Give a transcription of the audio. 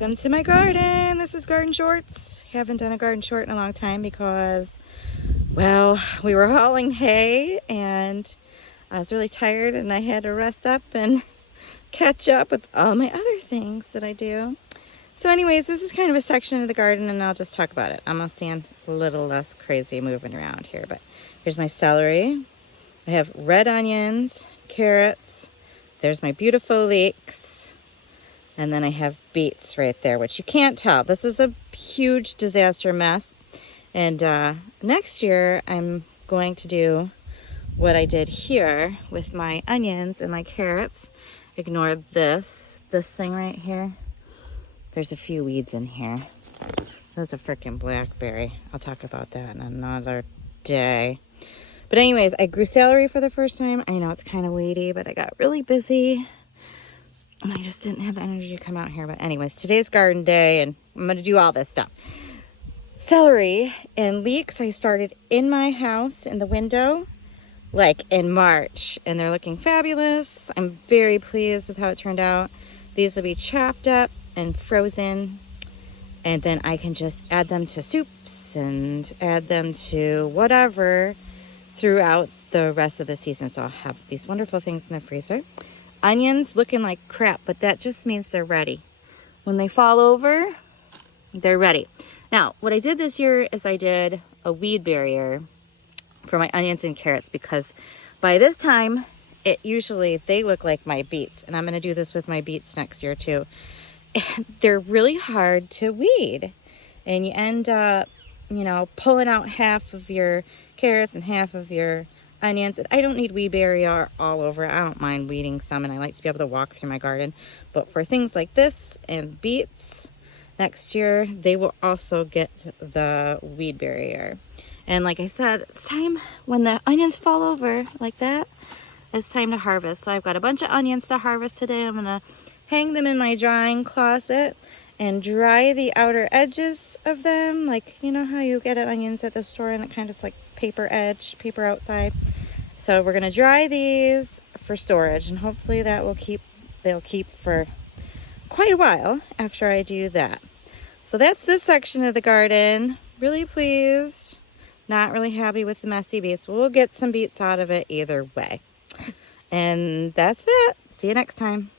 Welcome to my garden. This is Garden Shorts. Haven't done a garden short in a long time because, well, we were hauling hay and I was really tired and I had to rest up and catch up with all my other things that I do. So anyways, this is kind of a section of the garden and I'll just talk about it. I'm gonna stand a little less crazy moving around here, but here's my celery. I have red onions, carrots. There's my beautiful leeks. And then I have beets right there, which you can't tell. This is a huge disaster mess. And next year, I'm going to do what I did here with my onions and my carrots. Ignore this thing right here. There's a few weeds in here. That's a freaking blackberry. I'll talk about that in another day. But anyways, I grew celery for the first time. I know it's kind of weedy, but I got really busy. And I just didn't have the energy to come out here. But anyways, today's garden day and I'm going to do all this stuff. Celery and leeks I started in my house in the window like in March. And they're looking fabulous. I'm very pleased with how it turned out. These will be chopped up and frozen. And then I can just add them to soups and add them to whatever throughout the rest of the season. So I'll have these wonderful things in the freezer. Onions looking like crap, but that just means they're ready. When they fall over, they're ready. Now, what I did this year is I did a weed barrier for my onions and carrots because by this time, they look like my beets. And I'm going to do this with my beets next year too. And they're really hard to weed. And you end up, pulling out half of your carrots and half of your onions. And I don't need weed barrier all over. I don't mind weeding some and I like to be able to walk through my garden. But for things like this and beets, next year, they will also get the weed barrier. And like I said, it's time when the onions fall over like that, it's time to harvest. So I've got a bunch of onions to harvest today. I'm gonna hang them in my drying closet and dry the outer edges of them. Like, you know how you get onions at the store and it kind of is like paper outside. So we're gonna dry these for storage and hopefully they'll keep for quite a while after I do that. So that's this section of the garden. Really pleased. Not really happy with the messy beets. We'll get some beets out of it either way. And that's it. See you next time.